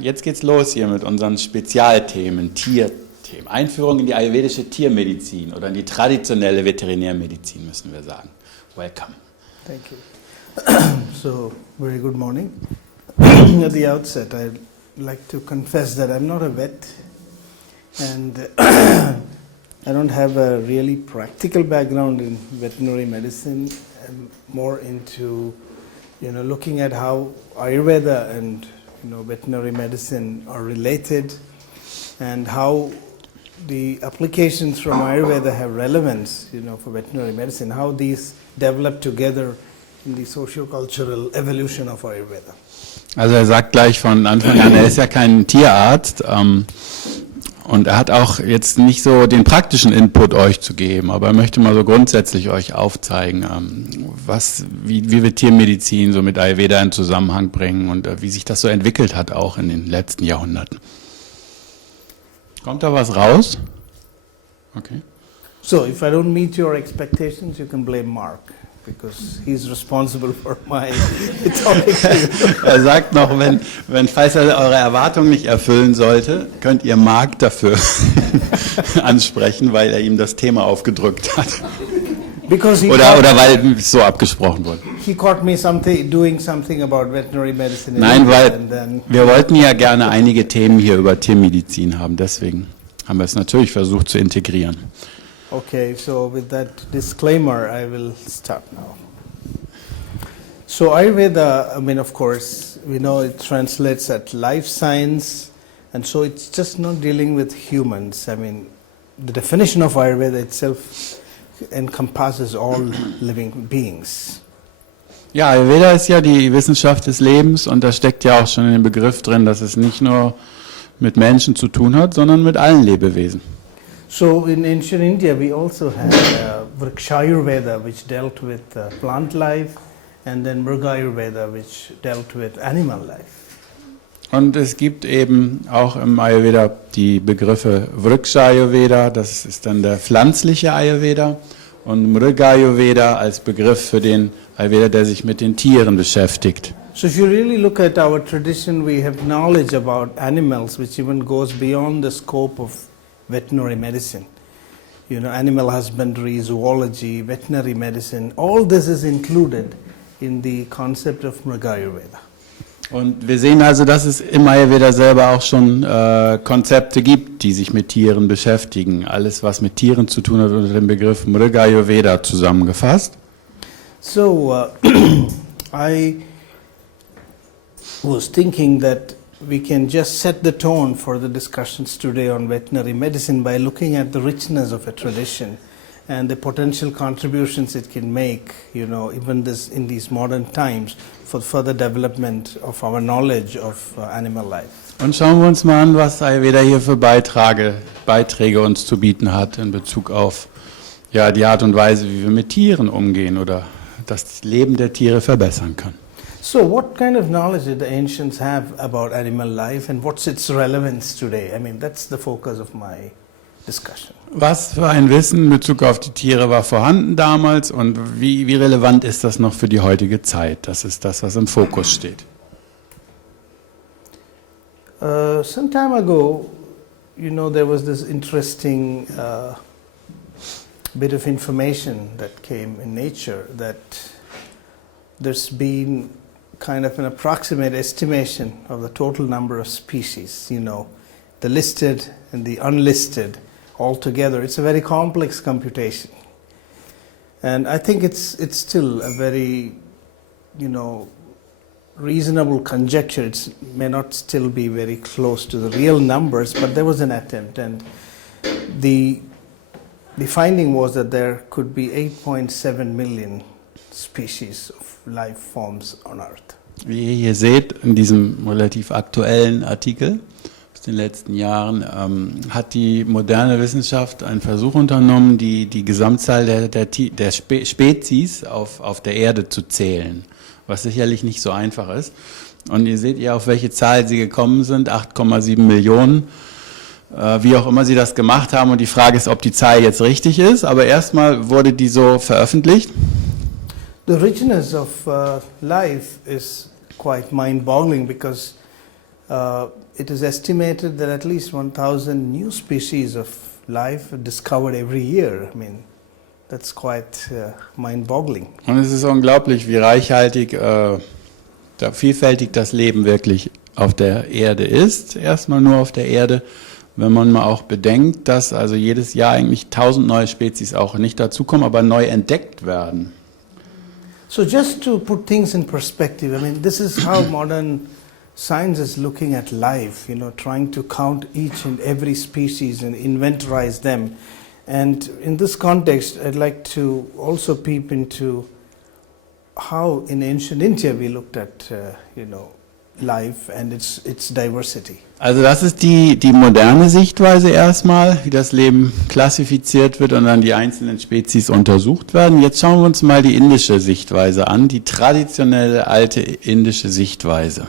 Jetzt geht's los hier mit unseren Spezialthemen, Tierthemen. Einführung in die ayurvedische Tiermedizin oder in die traditionelle Veterinärmedizin, müssen wir sagen. Welcome. Thank you. So, very good morning. At the outset, I'd like to confess that I'm not a vet and I don't have a really practical background in veterinary medicine. I'm more into, looking at how Ayurveda and veterinary medicine are related and how the applications from Ayurveda have relevance, for veterinary medicine, how these develop together in the socio-cultural evolution of Ayurveda. Also er sagt gleich von Anfang an, er ist ja kein Tierarzt und er hat auch jetzt nicht so den praktischen Input euch zu geben, aber er möchte mal so grundsätzlich euch aufzeigen, wie wir Tiermedizin so mit Ayurveda in Zusammenhang bringen und wie sich das so entwickelt hat auch in den letzten Jahrhunderten. Kommt da was raus? Okay. So, if I don't meet your expectations, you can blame Mark, because he's responsible for my talking to you. Er sagt noch, falls er eure Erwartungen nicht erfüllen sollte, könnt ihr Mark dafür ansprechen, weil er ihm das Thema aufgedrückt hat. Oder weil es so abgesprochen wurde. He caught me doing something about veterinary medicine. Nein, weil wir wollten ja gerne einige Themen hier über Tiermedizin haben, deswegen haben wir es natürlich versucht zu integrieren. Okay, so with that disclaimer, I will start now. So Ayurveda, of course, we know it translates at life science, and so it's just not dealing with humans. The definition of Ayurveda itself encompasses all living beings. Ja, Ayurveda ist ja die Wissenschaft des Lebens und da steckt ja auch schon in dem Begriff drin, dass es nicht nur mit Menschen zu tun hat, sondern mit allen Lebewesen. So in ancient India we also had Vrikshayurveda, which dealt with plant life, and then Mrigayurveda, which dealt with animal life. Und es gibt eben auch im Ayurveda die Begriffe Vrikshayurveda, das ist dann der pflanzliche Ayurveda, und Mrigayurveda als Begriff für den Ayurveda, der sich mit den Tieren beschäftigt. So if you really look at our tradition, we have knowledge about animals which even goes beyond the scope of veterinary medicine. Animal husbandry, zoology, veterinary medicine, all this is included in the concept of Mrigayurveda. Und wir sehen also, dass es im Ayurveda selber auch schon Konzepte gibt, die sich mit Tieren beschäftigen. Alles, was mit Tieren zu tun hat, unter dem Begriff Mrigayurveda zusammengefasst. So, I was thinking that we can just set the tone for the discussions today on veterinary medicine by looking at the richness of a tradition and the potential contributions it can make, even in these modern times, for further development of our knowledge of animal life. Und schauen wir uns mal an, was Ayurveda hier für Beiträge uns zu bieten hat in Bezug auf die Art und Weise, wie wir mit Tieren umgehen oder das Leben der Tiere verbessern können. So what kind of knowledge did the ancients have about animal life and what's its relevance today? That's the focus of my discussion. Was für ein Wissen in Bezug auf die Tiere war vorhanden damals und wie relevant ist das noch für die heutige Zeit? Das ist das, was im Fokus steht. Some time ago, there was this interesting bit of information that came in nature that there's been kind of an approximate estimation of the total number of species, the listed and the unlisted altogether. It's a very complex computation. And I think it's still a very, reasonable conjecture. It may not still be very close to the real numbers, but there was an attempt. And the finding was that there could be 8.7 million species of life forms on Earth. Wie ihr hier seht, in diesem relativ aktuellen Artikel aus den letzten Jahren, hat die moderne Wissenschaft einen Versuch unternommen, die Gesamtzahl der Spezies auf der Erde zu zählen, was sicherlich nicht so einfach ist. Und ihr seht auf welche Zahl sie gekommen sind, 8,7 Millionen. Wie auch immer sie das gemacht haben, und die Frage ist, ob die Zahl jetzt richtig ist, aber erstmal wurde die so veröffentlicht. The richness of life is quite mind-boggling because it is estimated that at least 1,000 new species of life are discovered every year. I mean, that's quite mind-boggling. Und es ist unglaublich, wie reichhaltig, vielfältig das Leben wirklich auf der Erde ist. Erstmal nur auf der Erde, wenn man mal auch bedenkt, dass also jedes Jahr eigentlich 1000 neue Spezies auch nicht dazukommen, aber neu entdeckt werden. So just to put things in perspective, I mean, this is how modern science is looking at life, you know, trying to count each and every species and inventorize them. And in this context, I'd like to also peep into how in ancient India we looked at, life and its diversity. Also das ist die moderne Sichtweise erstmal, wie das Leben klassifiziert wird und dann die einzelnen Spezies untersucht werden. Jetzt schauen wir uns mal die indische Sichtweise an, die traditionelle alte indische Sichtweise.